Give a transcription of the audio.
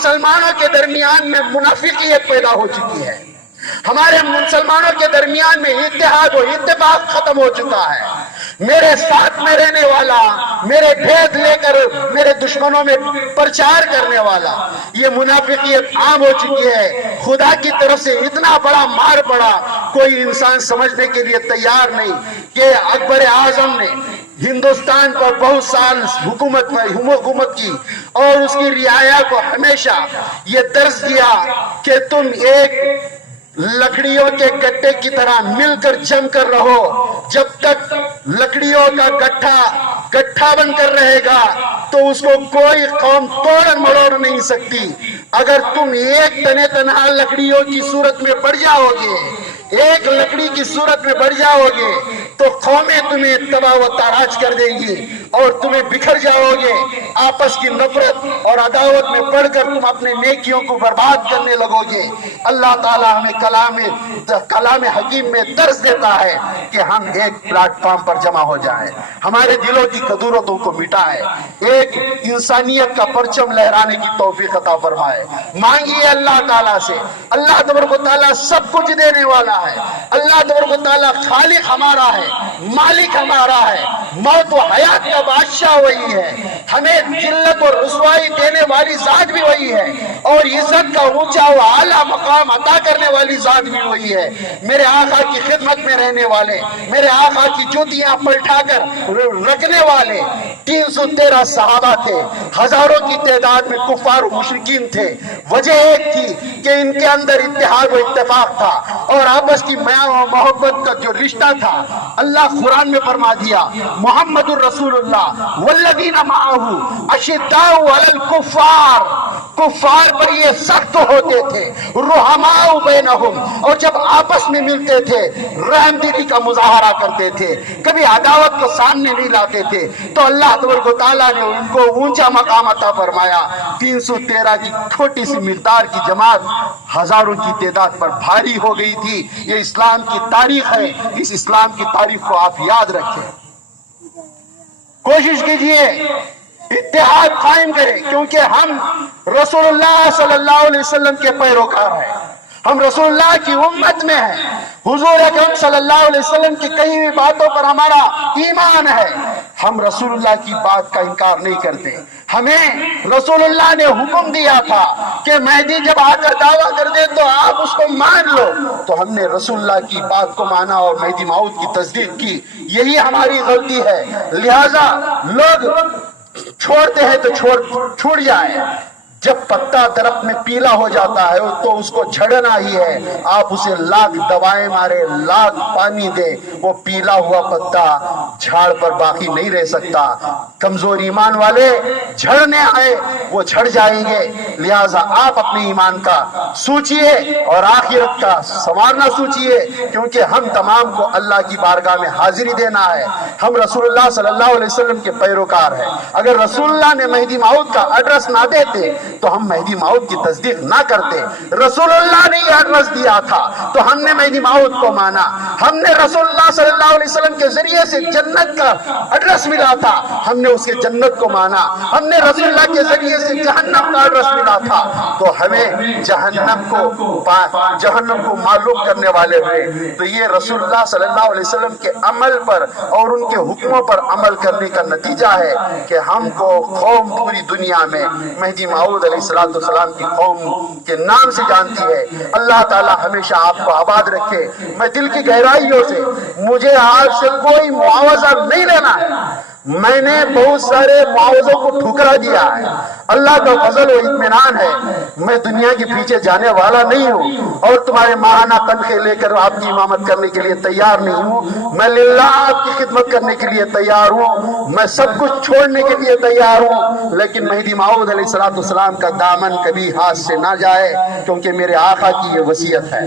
مسلمانوں کے درمیان میں منافقیت پیدا ہو چکی ہے، ہمارے مسلمانوں کے درمیان میں اتحاد و اتفاق ختم ہو چکا ہے۔ میرے ساتھ میں رہنے والا، میرے بھید لے کر میرے دشمنوں میں پرچار کرنے والا، یہ منافقیت عام ہو چکی ہے۔ خدا کی طرف سے اتنا بڑا مار پڑا، کوئی انسان سمجھنے کے لیے تیار نہیں کہ اکبر اعظم نے ہندوستان کو بہت سال حکومت کی اور اس کی رعایا کو ہمیشہ یہ درس دیا کہ تم ایک لکڑیوں کے گٹھے کی طرح مل کر جم کر رہو، جب تک لکڑیوں کا گٹھا بن کر رہے گا تو اس کو کوئی قوم توڑ مروڑ نہیں سکتی۔ اگر تم ایک تنہا لکڑیوں کی صورت میں بڑھ جاؤ گے، ایک لکڑی کی صورت میں بڑھ جاؤ گے تو قومیں تمہیں تباہ و تاراج کر دیں گی اور تمہیں بکھر جاؤ گے، آپس کی نفرت اور عداوت میں پڑھ کر تم اپنے نیکیوں کو برباد کرنے لگو گے۔ اللہ تعالیٰ ہمیں کلام حکیم میں درس دیتا ہے کہ ہم ایک پلیٹ فارم پر جمع ہو جائیں، ہمارے دلوں کی کدورتوں کو مٹائیں، ایک انسانیت کا پرچم لہرانے کی توفیق عطا فرمائے۔ مانگیے اللہ تعالیٰ سے، اللہ تبارک و تعالیٰ سب کچھ دینے والا ہے، اللہ تبارک و تعالیٰ خالق ہمارا ہے، مالک ہمارا ہے، موت و حیات کا بادشاہ وہی ہے، ہمیں ذلت اور رسوائی دینے والی ذات بھی وہی ہے اور عزت کا اونچا و اعلیٰ مقام عطا کرنے والی ذات بھی وہی ہے۔ میرے آقا کی خدمت میں رہنے والے، میرے آقا کی جوتیاں پلٹا کر رکھنے والے 313 صحابہ تھے، ہزاروں کی تعداد میں کفار و مشرکین تھے۔ وجہ ایک تھی کہ ان کے اندر اتحاد و اتفاق تھا اور آپس کی میاں و محبت کا جو رشتہ تھا۔ اللہ قرآن میں فرما دیا، محمد الرسول اللہ والذین معہ اشداء علی الکفار، کفار پر یہ سخت ہوتے تھے، رحماء بینہم، اور جب آپس میں ملتے تھے رحم دلی کا مظاہرہ کرتے تھے، کبھی عداوت کو سامنے نہیں لاتے تھے۔ تو اللہ تبارک و تعالیٰ نے ان کو اونچا مقام عطا فرمایا۔ 313 کی چھوٹی سی مقدار کی جماعت ہزاروں کی تعداد پر بھاری ہو گئی تھی۔ یہ اسلام کی تاریخ ہے، اس اسلام کی تاریخ کو آپ یاد رکھیں، کوشش کیجئے اتحاد قائم کریں، کیونکہ ہم رسول اللہ صلی اللہ علیہ وسلم کے پیروکار ہیں، ہم رسول اللہ کی امت میں ہیں، حضور اکرم صلی اللہ علیہ وسلم کی کئی ہوئی باتوں پر ہمارا ایمان ہے، ہم رسول اللہ کی بات کا انکار نہیں کرتے۔ ہمیں رسول اللہ نے حکم دیا تھا کہ مہدی جب آ کر دعویٰ کر دے تو آپ اس کو مان لو، تو ہم نے رسول اللہ کی بات کو مانا اور مہدی موعود کی تصدیق کی۔ یہی ہماری غلطی ہے، لہذا لوگ چھوڑتے ہیں تو چھوڑ جائیں۔ جب پتا درخت میں پیلا ہو جاتا ہے تو اس کو جھڑنا ہی ہے، آپ اسے لاکھ دوائیں مارے، لاکھ پانی دے، وہ پیلا ہوا پتا جھاڑ پر باقی نہیں رہ سکتا۔ کمزور ایمان والے جھڑنے آئے وہ جھڑ جائیں گے، لہٰذا آپ اپنے ایمان کا سوچئے اور آخرت کا سنوارنا سوچئے، کیونکہ ہم تمام کو اللہ کی بارگاہ میں حاضری دینا ہے۔ ہم رسول اللہ صلی اللہ علیہ وسلم کے پیروکار ہیں۔ اگر رسول اللہ نے مہدی موعود کا ایڈریس نہ دیتے تو ہم مہدی موعود کی تصدیق نہ کرتے۔ رسول اللہ نے یہ ایڈریس دیا تھا تو ہم نے مہدی موعود کو مانا۔ ہم نے رسول اللہ صلی اللہ علیہ وسلم کے ذریعے سے جنت کا ایڈریس ملا تھا، ہم نے اس کے جنت کو مانا۔ ہم نے رسول اللہ کے ذریعے سے جہنم کا ایڈریس ملا تھا تو ہمیں جہنم کو معلوم کرنے والے ہوئے۔ تو یہ رسول اللہ صلی اللہ علیہ وسلم کے عمل پر اور ان کے حکموں پر عمل کرنے کا نتیجہ ہے کہ ہم کو قوم پوری دنیا میں مہدی موعود علیہ السلام کی قوم کے نام سے جانتی ہے۔ اللہ تعالی ہمیشہ آپ کو آباد رکھے۔ میں دل کی گہرائیوں سے، مجھے آج سے کوئی معاوضہ نہیں لینا ہے، میں نے بہت سارے معاوضوں کو ٹھکرا دیا ہے، اللہ کا فضل و اطمینان ہے، میں دنیا کے پیچھے جانے والا نہیں ہوں اور تمہارے ماہانہ تنخواہ لے کر آپ کی امامت کرنے کے لیے تیار نہیں ہوں۔ میں للہ آپ کی خدمت کرنے کے لیے تیار ہوں، میں سب کچھ چھوڑنے کے لیے تیار ہوں، لیکن مہدی موعود علیہ السلام کا دامن کبھی ہاتھ سے نہ جائے، کیونکہ میرے آقا کی یہ وصیت ہے۔